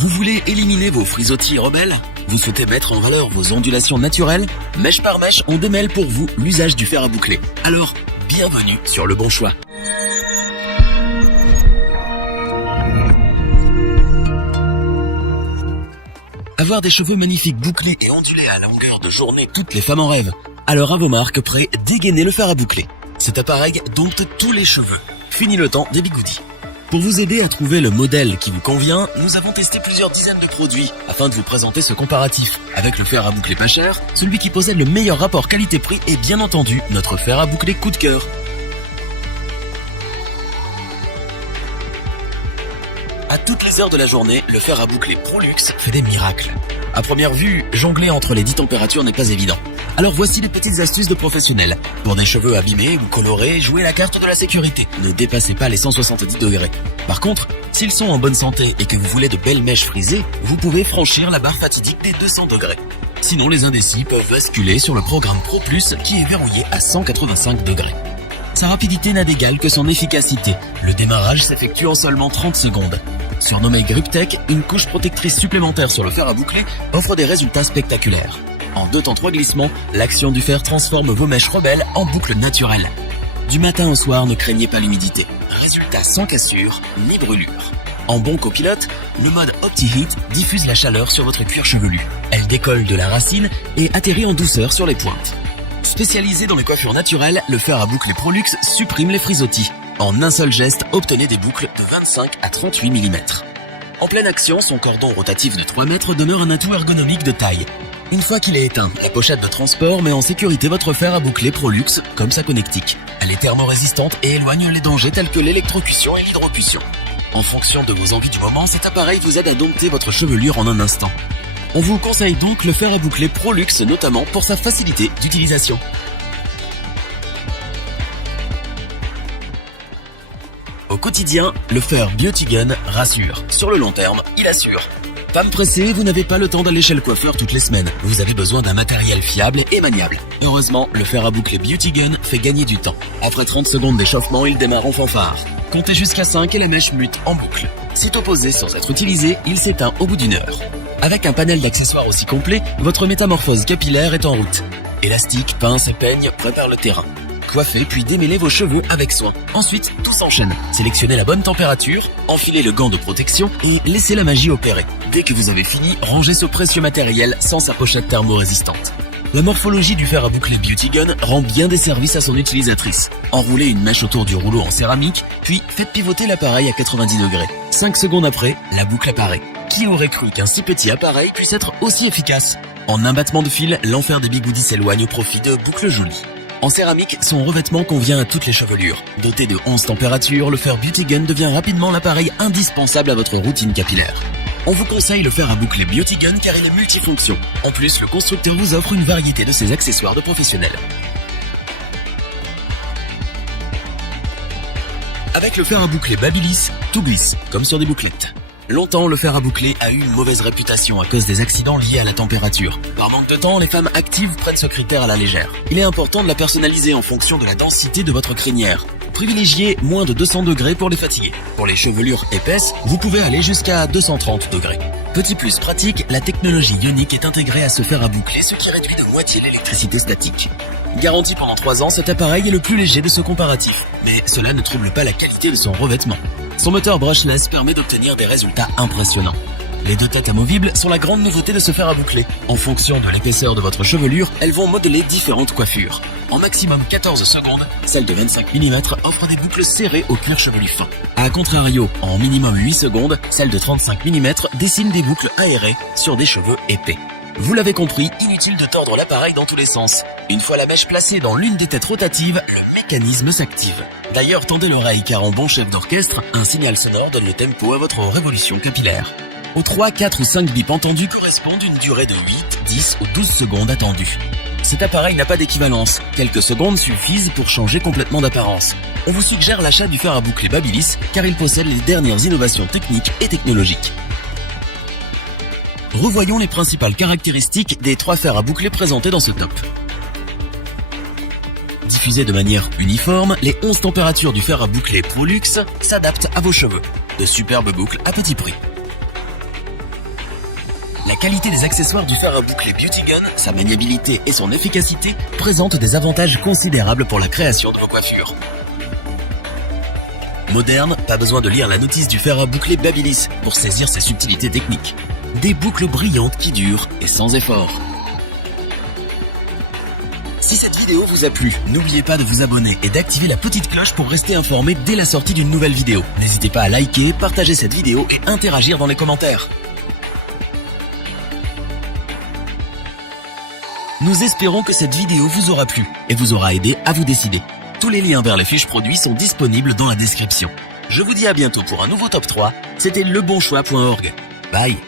Vous voulez éliminer vos frisottis rebelles? Vous souhaitez mettre en valeur vos ondulations naturelles? Mèche par mèche, on démêle pour vous l'usage du fer à boucler. Alors, bienvenue sur le bon choix. Avoir des cheveux magnifiques bouclés et ondulés à longueur de journée, toutes les femmes en rêvent. Alors à vos marques, prêts, dégainez le fer à boucler. Cet appareil dompte tous les cheveux. Fini le temps des bigoudis. Pour vous aider à trouver le modèle qui vous convient, nous avons testé plusieurs dizaines de produits afin de vous présenter ce comparatif. Avec le fer à boucler pas cher, celui qui possède le meilleur rapport qualité-prix et bien entendu notre fer à boucler coup de cœur. À toutes les heures de la journée, le fer à boucler ProLux fait des miracles. À première vue, jongler entre les 10 températures n'est pas évident. Alors voici des petites astuces de professionnels. Pour des cheveux abîmés ou colorés, jouez la carte de la sécurité. Ne dépassez pas les 170 degrés. Par contre, s'ils sont en bonne santé et que vous voulez de belles mèches frisées, vous pouvez franchir la barre fatidique des 200 degrés. Sinon, les indécis peuvent basculer sur le programme Pro Plus qui est verrouillé à 185 degrés. Sa rapidité n'a d'égal que son efficacité. Le démarrage s'effectue en seulement 30 secondes. Surnommée GripTech, une couche protectrice supplémentaire sur le fer à boucler offre des résultats spectaculaires. En 2 temps 3 glissements, l'action du fer transforme vos mèches rebelles en boucles naturelles. Du matin au soir, ne craignez pas l'humidité. Résultat sans cassure ni brûlure. En bon copilote, le mode OptiHeat diffuse la chaleur sur votre cuir chevelu. Elle décolle de la racine et atterrit en douceur sur les pointes. Spécialisé dans les coiffures naturelles, le fer à boucler ProLux supprime les frisottis. En un seul geste, obtenez des boucles de 25 à 38 mm. En pleine action, son cordon rotatif de 3 mètres demeure un atout ergonomique de taille. Une fois qu'il est éteint, la pochette de transport met en sécurité votre fer à boucler ProLux comme sa connectique. Elle est thermorésistante et éloigne les dangers tels que l'électrocution et l'hydrocution. En fonction de vos envies du moment, cet appareil vous aide à dompter votre chevelure en un instant. On vous conseille donc le fer à boucler ProLux notamment pour sa facilité d'utilisation. Au quotidien, le fer Beauty Gun rassure. Sur le long terme, il assure. Femme pressée, vous n'avez pas le temps d'aller chez le coiffeur toutes les semaines. Vous avez besoin d'un matériel fiable et maniable. Heureusement, le fer à boucler Beauty Gun fait gagner du temps. Après 30 secondes d'échauffement, il démarre en fanfare. Comptez jusqu'à 5 et la mèche mute en boucle. Sitôt posé sans être utilisé, il s'éteint au bout d'1 heure. Avec un panel d'accessoires aussi complet, votre métamorphose capillaire est en route. Élastique, pince et peigne préparent le terrain. Coiffez puis démêlez vos cheveux avec soin. Ensuite, tout s'enchaîne. Sélectionnez la bonne température, enfilez le gant de protection et laissez la magie opérer. Dès que vous avez fini, rangez ce précieux matériel sans sa pochette thermorésistante. La morphologie du fer à boucler Beauty Gun rend bien des services à son utilisatrice. Enroulez une mèche autour du rouleau en céramique, puis faites pivoter l'appareil à 90 degrés. 5 secondes après, la boucle apparaît. Qui aurait cru qu'un si petit appareil puisse être aussi efficace? En un battement de fil, l'enfer des bigoudis s'éloigne au profit de boucles jolies. En céramique, son revêtement convient à toutes les chevelures. Doté de 11 températures, le fer Beauty Gun devient rapidement l'appareil indispensable à votre routine capillaire. On vous conseille le fer à boucler Beauty Gun car il est multifonction. En plus, le constructeur vous offre une variété de ses accessoires de professionnels. Avec le fer à boucler Babyliss, tout glisse, comme sur des bouclettes. Longtemps, le fer à boucler a eu une mauvaise réputation à cause des accidents liés à la température. Par manque de temps, les femmes actives prennent ce critère à la légère. Il est important de la personnaliser en fonction de la densité de votre crinière. Privilégiez moins de 200 degrés pour les fatigués. Pour les chevelures épaisses, vous pouvez aller jusqu'à 230 degrés. Petit plus pratique, la technologie ionique est intégrée à ce fer à boucler, ce qui réduit de moitié l'électricité statique. Garanti pendant 3 ans, cet appareil est le plus léger de ce comparatif. Mais cela ne trouble pas la qualité de son revêtement. Son moteur brushless permet d'obtenir des résultats impressionnants. Les 2 têtes amovibles sont la grande nouveauté de ce fer à boucler. En fonction de l'épaisseur de votre chevelure, elles vont modeler différentes coiffures. En maximum 14 secondes, celle de 25 mm offre des boucles serrées au cuir chevelu fin. A contrario, en minimum 8 secondes, celle de 35 mm dessine des boucles aérées sur des cheveux épais. Vous l'avez compris, inutile de tordre l'appareil dans tous les sens. Une fois la mèche placée dans l'une des têtes rotatives, le mécanisme s'active. D'ailleurs, tendez l'oreille car en bon chef d'orchestre, un signal sonore donne le tempo à votre révolution capillaire. Aux 3, 4 ou 5 bips entendus correspondent une durée de 8, 10 ou 12 secondes attendues. Cet appareil n'a pas d'équivalence. Quelques secondes suffisent pour changer complètement d'apparence. On vous suggère l'achat du fer à boucler Babyliss car il possède les dernières innovations techniques et technologiques. Revoyons les principales caractéristiques des 3 fers à boucler présentés dans ce top. Diffusés de manière uniforme, les 11 températures du fer à boucler ProLux s'adaptent à vos cheveux. De superbes boucles à petit prix. qualité des accessoires du fer à boucler Beauty Gun, sa maniabilité et son efficacité présentent des avantages considérables pour la création de vos coiffures. Moderne, pas besoin de lire la notice du fer à boucler Babyliss pour saisir ses subtilités techniques. Des boucles brillantes qui durent et sans effort. Si cette vidéo vous a plu, n'oubliez pas de vous abonner et d'activer la petite cloche pour rester informé dès la sortie d'une nouvelle vidéo. N'hésitez pas à liker, partager cette vidéo et interagir dans les commentaires. Nous espérons que cette vidéo vous aura plu et vous aura aidé à vous décider. Tous les liens vers les fiches produits sont disponibles dans la description. Je vous dis à bientôt pour un nouveau top 3. C'était lebonchoix.org. Bye.